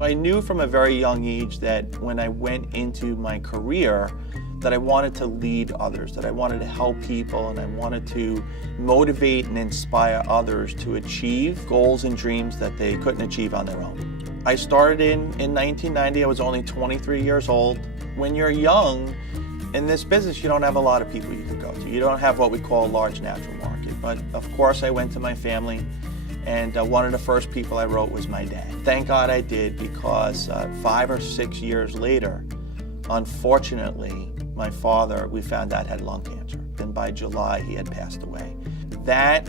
I knew from a very young age that when I went into my career that I wanted to lead others, that I wanted to help people, and I wanted to motivate and inspire others to achieve goals and dreams that they couldn't achieve on their own. I started in 1990. I was only 23 years old. When you're young in this business, you don't have a lot of people you can go to. You don't have what we call a large natural market. But of course, I went to my family, and one of the first people I wrote was my dad. Thank God I did, because 5 or 6 years later, unfortunately, my father, we found out, had lung cancer. And by July, he had passed away. That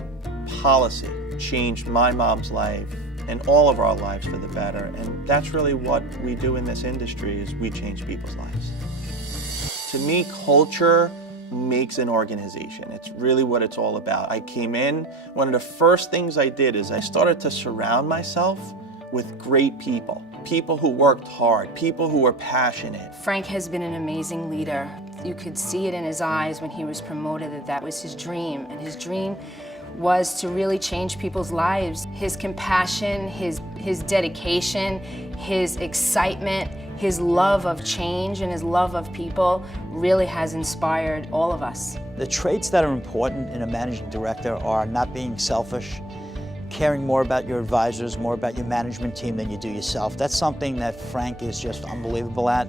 policy changed my mom's life and all of our lives for the better. And that's really what we do in this industry, is we change people's lives. To me, culture makes an organization. It's really what it's all about. I came in, one of the first things I did is I started to surround myself with great people. People who worked hard, people who were passionate. Frank has been an amazing leader. You could see it in his eyes when he was promoted that was his dream, and his dream was to really change people's lives. His compassion, his dedication, his excitement, his love of change and his love of people really has inspired all of us. The traits that are important in a managing director are not being selfish, caring more about your advisors, more about your management team than you do yourself. That's something that Frank is just unbelievable at.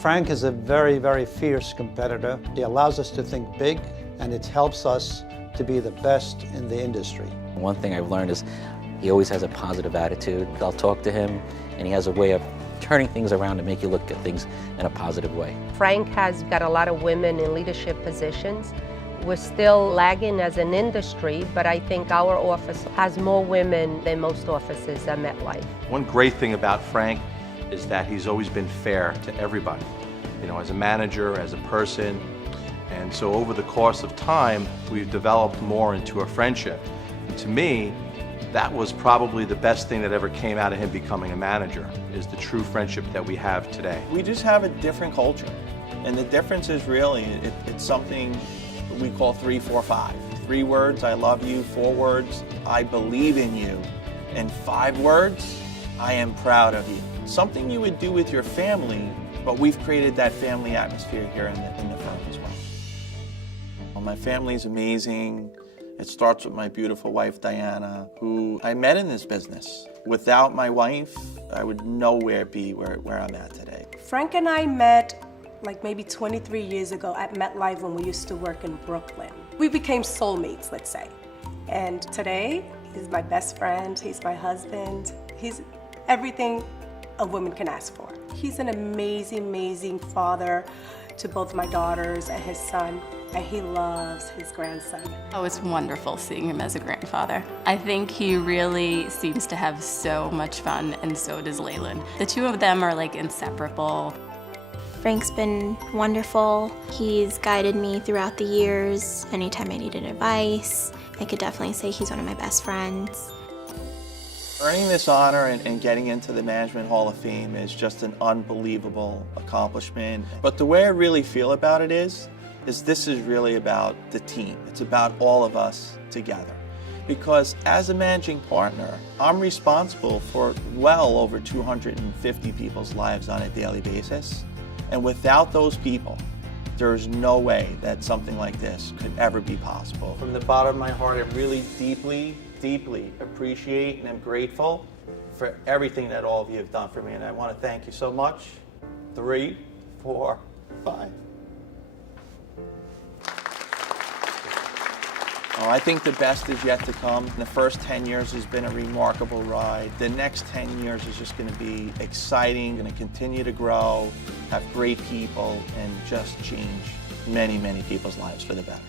Frank is a very, very fierce competitor. He allows us to think big, and it helps us to be the best in the industry. One thing I've learned is he always has a positive attitude. I'll talk to him, and he has a way of turning things around to make you look at things in a positive way. Frank has got a lot of women in leadership positions. We're still lagging as an industry, but I think our office has more women than most offices at MetLife. One great thing about Frank is that he's always been fair to everybody, you know, as a manager, as a person. And so over the course of time, we've developed more into a friendship. And to me, that was probably the best thing that ever came out of him becoming a manager, is the true friendship that we have today. We just have a different culture. And the difference is really, it's something we call 3, 4, 5. 3 words, I love you. 4 words, I believe in you. And 5 words, I am proud of you. Something you would do with your family, but we've created that family atmosphere here in the firm as well. Well, my family's amazing. It starts with my beautiful wife, Diana, who I met in this business. Without my wife, I would nowhere be where I'm at today. Frank and I met like maybe 23 years ago at MetLife when we used to work in Brooklyn. We became soulmates, let's say. And today, he's my best friend, he's my husband, he's everything a woman can ask for. He's an amazing, amazing father to both my daughters and his son, and he loves his grandson. Oh, it's wonderful seeing him as a grandfather. I think he really seems to have so much fun, and so does Leyland. The two of them are like inseparable. Frank's been wonderful. He's guided me throughout the years. Anytime I needed advice, I could definitely say he's one of my best friends. Earning this honor and getting into the Management Hall of Fame is just an unbelievable accomplishment. But the way I really feel about it is this is really about the team. It's about all of us together. Because as a managing partner, I'm responsible for well over 250 people's lives on a daily basis. And without those people, there's no way that something like this could ever be possible. From the bottom of my heart, I really deeply appreciate and am grateful for everything that all of you have done for me. And I want to thank you so much. 3, 4, 5. Oh, I think the best is yet to come. The first 10 years has been a remarkable ride. The next 10 years is just going to be exciting, going to continue to grow, have great people, and just change many, many people's lives for the better.